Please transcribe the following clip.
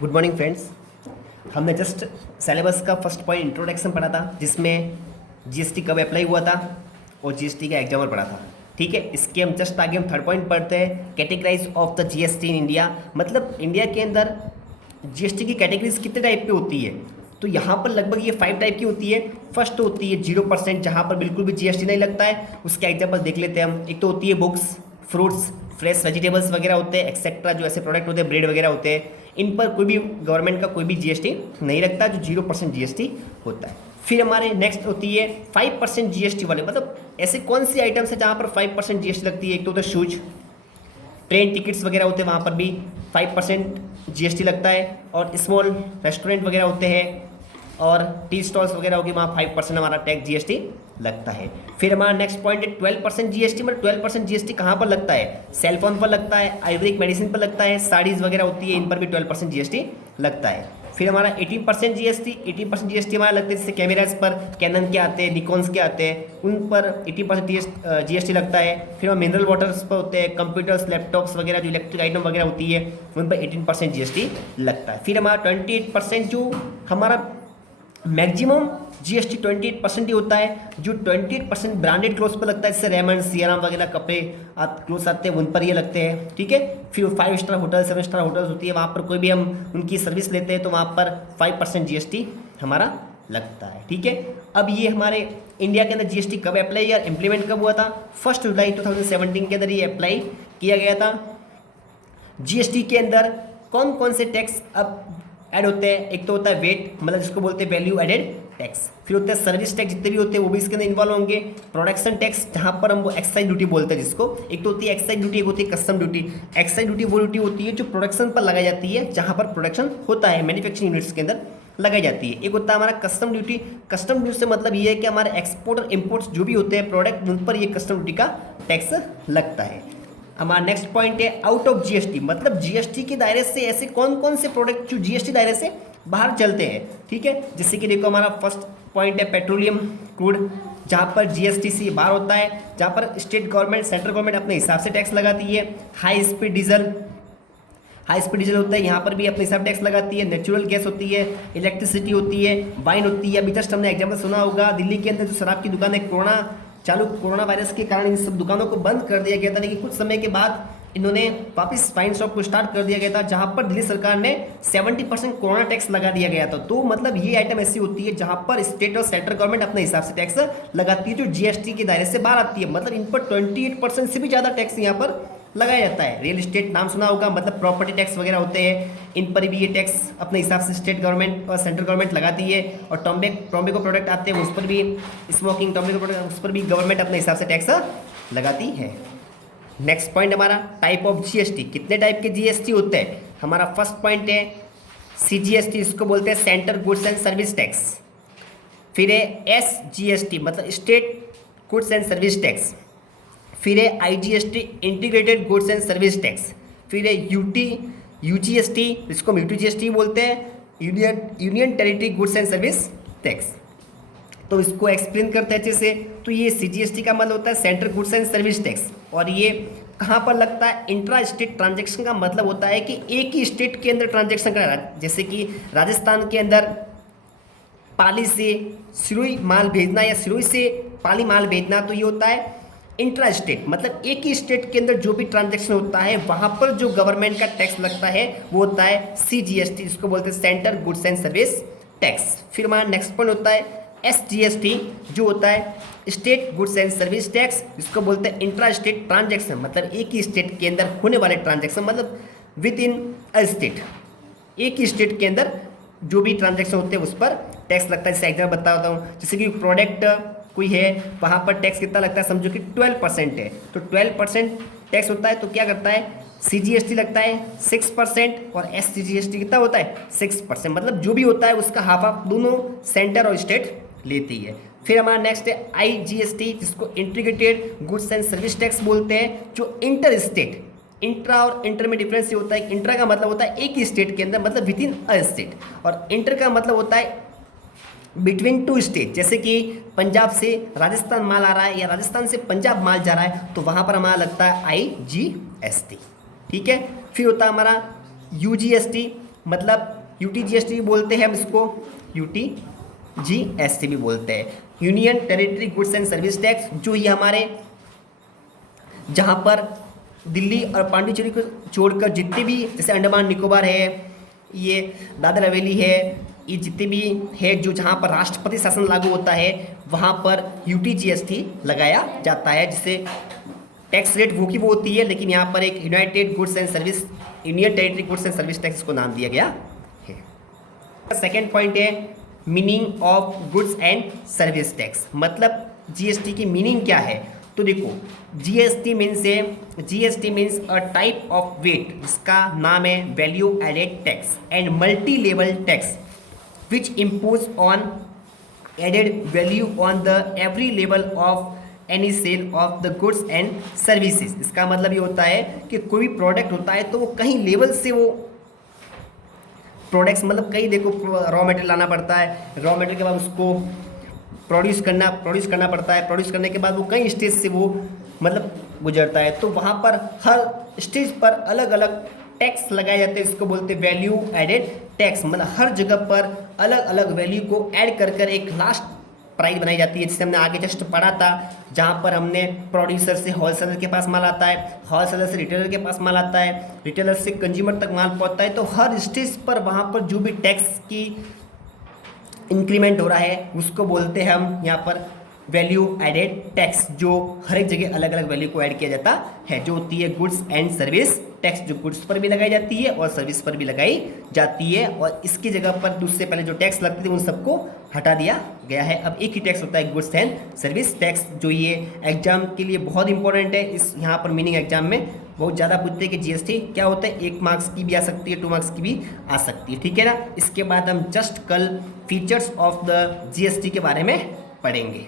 Good morning friends. हमने just syllabus का first point introduction पढ़ा था, जिसमें जीएसटी कब अप्लाई हुआ था और जीएसटी का एग्जाम्पल पढ़ा था। ठीक है, इसके हम जस्ट आगे हम थर्ड पॉइंट पढ़ते हैं, categorize of the GST in India. मतलब इंडिया के अंदर जीएसटी की कैटेगरीज कितने टाइप की होती है, तो यहाँ पर लगभग ये 5 टाइप की होती है। फर्स्ट होती है 0%, जहाँ पर बिल्कुल भी जीएसटी नहीं लगता है। उसके एग्जाम्पल देख लेते हैं हम। एक तो होती है बुक्स, फ्रूट्स, फ्रेश वेजिटेबल्स वगैरह होते हैं, एक्सेट्रा जो ऐसे प्रोडक्ट होते हैं, ब्रेड वगैरह होते हैं, इन पर कोई भी गवर्नमेंट का कोई भी जीएसटी नहीं लगता, जो 0% जीएसटी होता है। फिर हमारे नेक्स्ट होती है 5% जीएसटी वाले। मतलब ऐसे कौन सी आइटम्स है जहाँ पर 5% जीएसटी लगती है। एक तो होता है शूज, ट्रेन टिकट्स वगैरह होते हैं, वहाँ पर भी 5% जीएसटी लगता है। और स्मॉल रेस्टोरेंट वगैरह होते हैं और टी स्टॉल्स वगैरह होगी, वहाँ 5% हमारा टैक्स जीएसटी लगता है। फिर हमारा नेक्स्ट पॉइंट है 12% जीएसटी। मतलब 12% जीएसटी कहाँ पर लगता है? सेलफोन पर लगता है, आयुर्वेदिक मेडिसिन पर लगता है, साड़ीज़ वगैरह होती है, इन पर भी 12% जीएसटी लगता है। फिर हमारा 18% जीएसटी, 18% जीएसटी हमारा लगता है, जैसे कैमराज पर कैनन के आते हैं, निकॉन्स के आते हैं, उन पर 18% जीएसटी लगता है। फिर हमारे मिनरल वाटर्स पर होते हैं, कंप्यूटर्स, लैपटॉप्स वगैरह जो इलेक्ट्रिक आइटम वगैरह होती है, उन पर 18% जीएसटी लगता है। फिर हमारा 28% जो हमारा मैक्सिमम जीएसटी 28% ही होता है, जो 28% ब्रांडेड क्लोथ्स पर लगता है, जैसे रेमंड, सियाराम वगैरह कपड़े क्लोथ्स आते हैं, उन पर ये लगते हैं। ठीक है। फिर 5 स्टार होटल, 7 स्टार होटल्स होती है, वहाँ पर कोई भी हम उनकी सर्विस लेते हैं तो वहाँ पर 5% जीएसटी हमारा लगता है। ठीक है। अब ये हमारे इंडिया के अंदर जीएसटी कब अप्लाई या इम्प्लीमेंट कब हुआ था? 1 जुलाई 2017 के अंदर ये अप्लाई किया गया था। जीएसटी के अंदर कौन कौन से टैक्स अब ऐड होते हैं? एक तो होता है वेट, मतलब जिसको बोलते हैं वैल्यू एडेड टैक्स। फिर होता है सर्विस टैक्स, जितने भी होते हैं वो भी इसके अंदर इन्वॉल्व होंगे। प्रोडक्शन टैक्स, जहाँ पर हम वो एक्साइज ड्यूटी बोलते हैं जिसको। एक तो होती है एक्साइज ड्यूटी, एक होती है कस्टम ड्यूटी। एक्साइज ड्यूटी वो ड्यूटी होती है जो प्रोडक्शन पर लगाई जाती है, जहाँ पर प्रोडक्शन होता है, मैन्युफैक्चरिंग यूनिट्स के अंदर लगाई जाती है। एक होता है हमारा कस्टम ड्यूटी। कस्टम ड्यूटी से मतलब ये है कि हमारे एक्सपोर्ट और इम्पोर्ट्स जो भी होते हैं प्रोडक्ट, उन पर ये कस्टम ड्यूटी का टैक्स लगता है। हमारा नेक्स्ट पॉइंट है आउट ऑफ जीएसटी। मतलब जीएसटी के दायरे से ऐसे कौन कौन से प्रोडक्ट जो जीएसटी दायरे से बाहर चलते हैं। ठीक है। जैसे कि देखो हमारा फर्स्ट पॉइंट है पेट्रोलियम क्रूड, जहाँ पर जीएसटी से बाहर होता है, जहाँ पर स्टेट गवर्नमेंट, सेंट्रल गवर्नमेंट अपने हिसाब से टैक्स लगाती है। High speed diesel, high speed diesel होता है, यहाँ पर भी अपने हिसाब टैक्स लगाती है। नेचुरल गैस होती है, इलेक्ट्रिसिटी होती है, वाइन होती है। अभी जस्ट हमने एग्जाम्पल सुना होगा, दिल्ली के अंदर जो शराब की दुकान है, कोरोना वायरस के कारण इन सब दुकानों को बंद कर दिया गया था, लेकिन कुछ समय के बाद इन्होंने वापस वाइन शॉप को स्टार्ट कर दिया गया था, जहां पर दिल्ली सरकार ने 70% कोरोना टैक्स लगा दिया गया था। तो मतलब ये आइटम ऐसी होती है जहां पर स्टेट और सेंट्रल गवर्नमेंट अपने हिसाब से टैक्स लगाती है, जो जीएसटी के दायरे से बाहर आती है। मतलब इन पर 28% से भी ज़्यादा टैक्स यहाँ पर लगाया जाता है। रियल एस्टेट नाम सुना होगा, मतलब प्रॉपर्टी टैक्स वगैरह होते हैं, इन पर भी ये टैक्स अपने हिसाब से स्टेट गवर्नमेंट और सेंट्रल गवर्नमेंट लगाती है। और टॉम्बेको प्रोडक्ट आते हैं, उस पर भी स्मोकिंग टॉम्बेको प्रोडक्ट, उस पर भी गवर्नमेंट अपने हिसाब से टैक्स लगाती है। नेक्स्ट पॉइंट हमारा टाइप ऑफ जीएसटी। कितने टाइप के जीएसटी होते हैं? हमारा फर्स्ट पॉइंट है सीजीएसटी, इसको बोलते हैं central goods and service tax. फिर है एसजीएसटी, मतलब state goods and service tax. फिर है IGST, integrated goods and service tax. फिर है यूजीएसटी, जिसको हम यूटीजीएसटी बोलते हैं, union territory goods and service tax. तो इसको एक्सप्लेन करते हैं अच्छे से। तो ये सीजीएसटी का मतलब होता है central goods and service tax, और ये कहाँ पर लगता है? इंट्रा स्टेट ट्रांजैक्शन का मतलब होता है कि एक ही स्टेट के अंदर ट्रांजैक्शन करा, जैसे कि राजस्थान के अंदर पाली से सिरोही माल भेजना या सिरोही से पाली माल भेजना, तो ये होता है इंट्रा स्टेट। मतलब एक ही स्टेट के अंदर जो भी ट्रांजैक्शन होता है, वहाँ पर जो गवर्नमेंट का टैक्स लगता है वो होता है सीजीएसटी, जिसको बोलते हैं central goods and service tax. फिर हमारा नेक्स्ट पॉइंट होता है एसजीएसटी, जो होता है state goods and service tax, जिसको बोलते हैं इंट्रा स्टेट ट्रांजैक्शन। मतलब एक ही स्टेट के अंदर होने वाले ट्रांजैक्शन, मतलब विद इन अ स्टेट, एक ही स्टेट के अंदर जो भी ट्रांजैक्शन होते हैं उस पर टैक्स लगता है। जैसे एग्जाम्पल बताता हूँ, जैसे कि प्रोडक्ट कोई है, वहाँ पर टैक्स कितना लगता है? समझो कि 12% है, तो 12% टैक्स होता है, तो क्या करता है? सीजीएसटी लगता है 6% और एसजीएसटी कितना होता है? 6%। मतलब जो भी होता है उसका हाफ हाफ दोनों सेंटर और स्टेट लेती है। फिर हमारा नेक्स्ट है आईजीएसटी, जिसको integrated goods and service tax बोलते हैं, जो इंटर स्टेट, इंट्रा और इंटर में डिफरेंस ये होता है। इंट्रा का मतलब होता है एक ही स्टेट के अंदर, मतलब विद इन अ स्टेट, और इंटर का मतलब होता है बिटवीन टू स्टेट। जैसे कि पंजाब से राजस्थान माल आ रहा है या राजस्थान से पंजाब माल जा रहा है, तो वहाँ पर हमारा लगता है आईजीएसटी। ठीक है। फिर होता है हमारा यूजीएसटी, मतलब UTGST भी बोलते हैं हम इसको, UTGST भी बोलते हैं, union territory goods and service tax, जो ये हमारे जहाँ पर दिल्ली और पांडिचेरी को छोड़कर जितने भी, जैसे अंडमान निकोबार है, ये दादर हवेली है, ये जितने भी है जो जहाँ पर राष्ट्रपति शासन लागू होता है वहाँ पर UTGST लगाया जाता है, जिससे टैक्स रेट वो की वो होती है, लेकिन यहाँ पर एक united goods and service, union territory goods and service tax को नाम दिया गया है। सेकेंड पॉइंट है meaning of goods and service tax, मतलब GST की मीनिंग क्या है। तो देखो GST means a type of VAT, जिसका नाम है value added tax and multi level tax which impose on added value on the every level of any sale of the goods and services. इसका मतलब ये होता है कि कोई भी प्रोडक्ट होता है तो वो कहीं लेवल से वो प्रोडक्ट्स, मतलब कहीं देखो रॉ मटेरियल लाना पड़ता है, रॉ मटेरियल के बाद उसको प्रोड्यूस करना पड़ता है, प्रोड्यूस करने के बाद वो कई स्टेज से वो मतलब गुजरता है, तो वहाँ पर हर स्टेज पर अलग अलग टैक्स लगाए जाते हैं, इसको बोलते हैं वैल्यू एडेड टैक्स। मतलब हर जगह पर अलग अलग वैल्यू को ऐड कर कर एक लास्ट प्राइस बनाई जाती है, जिसे हमने आगे जस्ट पढ़ा था, जहाँ पर हमने प्रोड्यूसर से होलसेलर के पास माल आता है, होलसेलर से रिटेलर के पास माल आता है, रिटेलर से कंज्यूमर तक माल पहुँचता है, तो हर स्टेज पर वहाँ पर जो भी टैक्स की इंक्रीमेंट हो रहा है उसको बोलते हैं हम यहाँ पर वैल्यू एडेड टैक्स, जो हर एक जगह अलग अलग वैल्यू को ऐड किया जाता है, जो होती है गुड्स एंड सर्विस टैक्स, जो गुड्स पर भी लगाई जाती है और सर्विस पर भी लगाई जाती है। और इसकी जगह पर उससे पहले जो टैक्स लगते थे उन सबको हटा दिया गया है। अब एक ही टैक्स होता है गुड्स एंड सर्विस टैक्स, जो ये एग्जाम के लिए बहुत इंपॉर्टेंट है। इस यहाँ पर मीनिंग एग्जाम में बहुत ज़्यादा पूछते हैं कि GST क्या होता है, 1 मार्क्स की भी आ सकती है, 2 मार्क्स की भी आ सकती है, ठीक है ना। इसके बाद हम जस्ट कल फीचर्स ऑफ द GST के बारे में पढ़ेंगे।